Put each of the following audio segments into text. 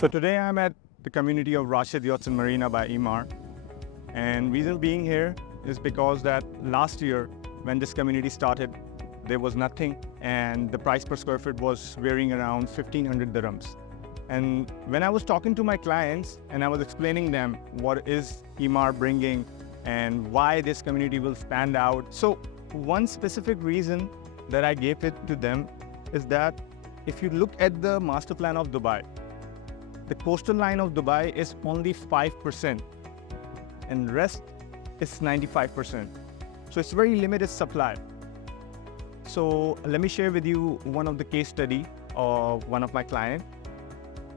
So today I'm at the community of Rashid Yachts and Marina by Emaar. And reason being here is because that last year when this community started, there was nothing and the price per square foot was varying around 1500 dirhams. And when I was talking to my clients and I was explaining them what is Emaar bringing and why this community will stand out. So one specific reason that I gave it to them is that if you look at the master plan of Dubai, the coastal line of Dubai is only 5% and rest is 95%. So it's very limited supply. So let me share with you one of the case study of one of my clients.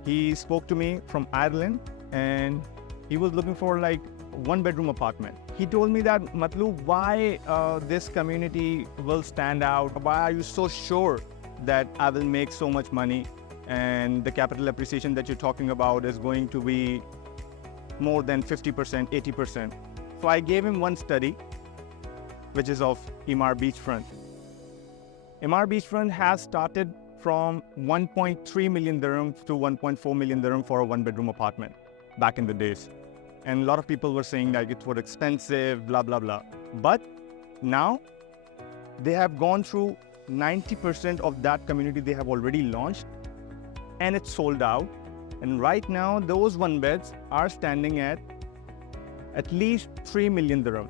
He spoke to me from Ireland and he was looking for like one-bedroom apartment. He told me that, Matlu, why this community will stand out? Why are you so sure that I will make so much money and the capital appreciation that you're talking about is going to be more than 50%, 80%. So I gave him one study, which is of Emaar Beachfront. Emaar Beachfront has started from 1.3 million dirhams to 1.4 million dirham for a one-bedroom apartment back in the days. And a lot of people were saying that it was expensive, blah, blah, blah. But now they have gone through 90% of that community they have already launched and it's sold out. And right now, those one beds are standing at least 3 million dirham.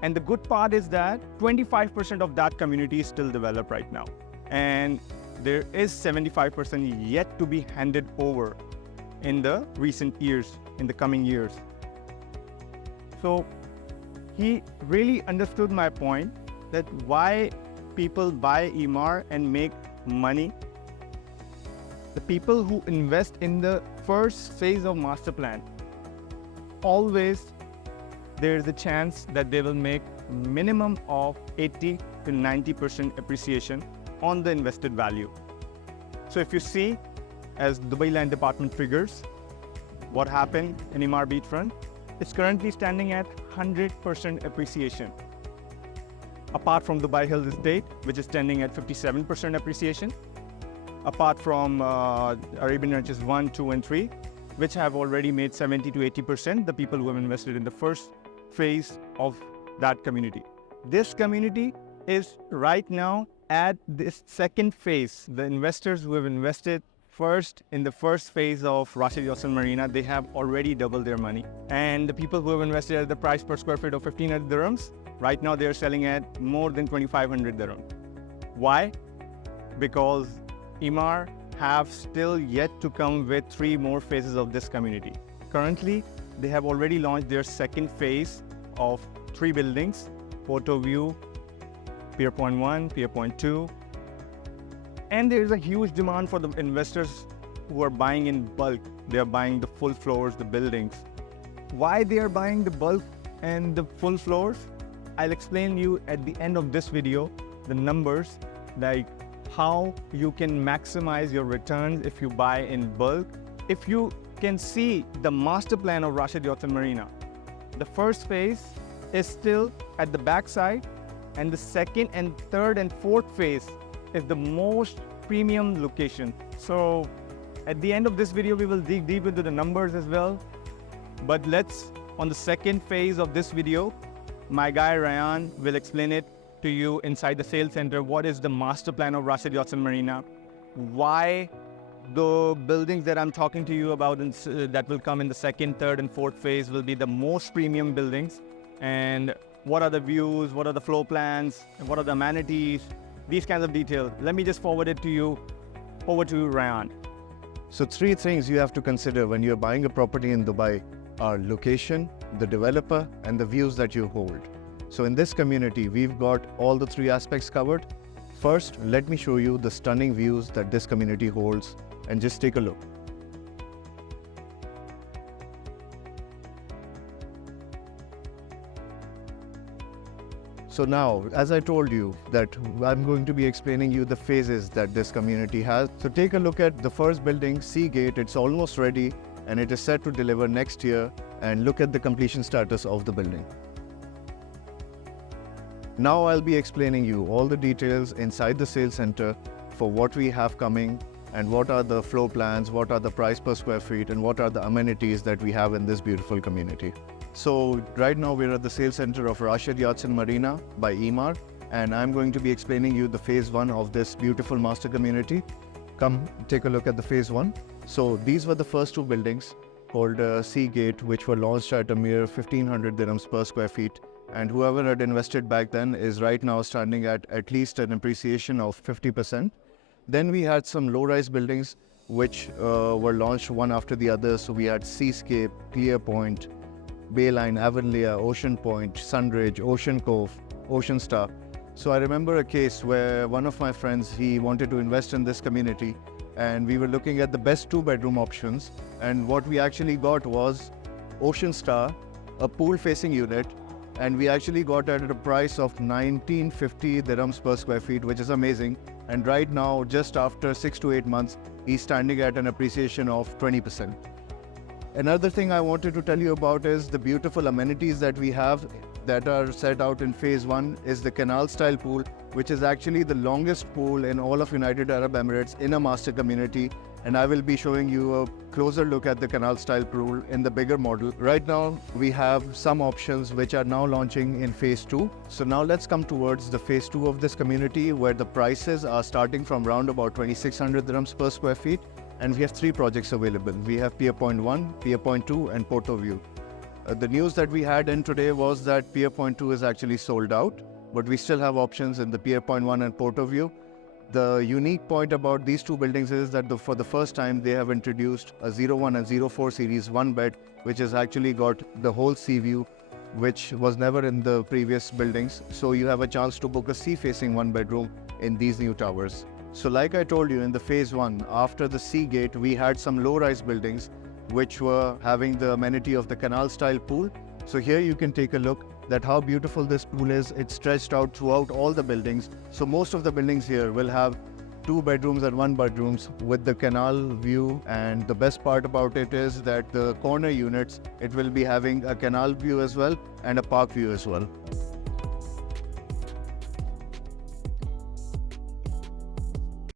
And the good part is that 25% of that community is still developed right now. And there is 75% yet to be handed over in the recent years, in the coming years. So he really understood my point that why people buy Emaar and make money. The people who invest in the first phase of master plan, always there's a chance that they will make minimum of 80 to 90% appreciation on the invested value. So if you see, as Dubai Land Department figures, what happened in Emaar Beachfront, it's currently standing at 100% appreciation. Apart from Dubai Hills Estate, which is standing at 57% appreciation. Apart from Arabian Ranches 1, 2, and 3, which have already made 70 to 80%, the people who have invested in the first phase of that community. This community is right now at this second phase. The investors who have invested first in the first phase of Rashid Yachts and Marina, they have already doubled their money. And the people who have invested at the price per square foot of 1500 dirhams, right now they're selling at more than 2500 dirhams. Why? Because Emaar have still yet to come with 3 more phases of this community. Currently, they have already launched their second phase of 3 buildings, Photo View, Pier Point 1, Pier Point 2. And there is a huge demand for the investors who are buying in bulk. They are buying the full floors, the buildings. Why they are buying the bulk and the full floors? I'll explain you at the end of this video, the numbers, like how you can maximize your returns if you buy in bulk. If you can see the master plan of Rashid Yachts and Marina, the first phase is still at the back side, and the second and third and fourth phase is the most premium location. So at the end of this video, we will dig deep into the numbers as well. But on the second phase of this video, my guy Ryan will explain it to you inside the sales center. What is the master plan of Rashid Yachts and Marina? Why the buildings that I'm talking to you about that will come in the second, third, and fourth phase will be the most premium buildings, and what are the views, what are the floor plans, and what are the amenities, these kinds of details. Let me just forward it to you. Over to you, Ryan. So 3 things you have to consider when you're buying a property in Dubai are location, the developer, and the views that you hold. So in this community, we've got all the 3 aspects covered. First, let me show you the stunning views that this community holds, and just take a look. So now, as I told you, that I'm going to be explaining you the phases that this community has. So take a look at the first building, Seagate. It's almost ready and it is set to deliver next year. And look at the completion status of the building. Now I'll be explaining you all the details inside the sales center for what we have coming and what are the floor plans, what are the price per square feet, and what are the amenities that we have in this beautiful community. So right now we're at the sales center of Rashid Yachts and Marina by Emaar, and I'm going to be explaining you the phase 1 of this beautiful master community. Come take a look at the phase 1. So these were the first two buildings called Seagate, which were launched at a mere 1500 dirhams per square feet. And whoever had invested back then is right now standing at least an appreciation of 50%. Then we had some low-rise buildings which were launched one after the other. So we had Seascape, Clearpoint, Bayline, Avonlea, Ocean Point, Sunridge, Ocean Cove, Ocean Star. So I remember a case where one of my friends, he wanted to invest in this community, and we were looking at the best 2-bedroom options. And what we actually got was Ocean Star, a pool-facing unit, and we actually got it at a price of 1950 dirhams per square feet, which is amazing. And right now, just after 6 to 8 months, he's standing at an appreciation of 20%. Another thing I wanted to tell you about is the beautiful amenities that we have that are set out in phase 1 is the canal style pool, which is actually the longest pool in all of United Arab Emirates in a master community. And I will be showing you a closer look at the canal style pool in the bigger model. Right now, we have some options which are now launching in phase 2. So now let's come towards the phase 2 of this community, where the prices are starting from around about 2600 dirhams per square feet. And we have 3 projects available. We have Pier Point 1, Pier Point 2, and Porto View. The news that we had in today was that Pier Point 2 is actually sold out, but we still have options in the Pier Point 1 and Porto View. The unique point about these 2 buildings is that for the first time they have introduced a 01 and 04 series 1 bed, which has actually got the whole sea view, which was never in the previous buildings. So you have a chance to book a sea-facing 1 bedroom in these new towers. So like I told you, in the phase 1, after the Seagate, we had some low-rise buildings which were having the amenity of the canal style pool. So here you can take a look at how beautiful this pool is. It's stretched out throughout all the buildings. So most of the buildings here will have 2 bedrooms and 1 bedrooms with the canal view. And the best part about it is that the corner units, it will be having a canal view as well and a park view as well.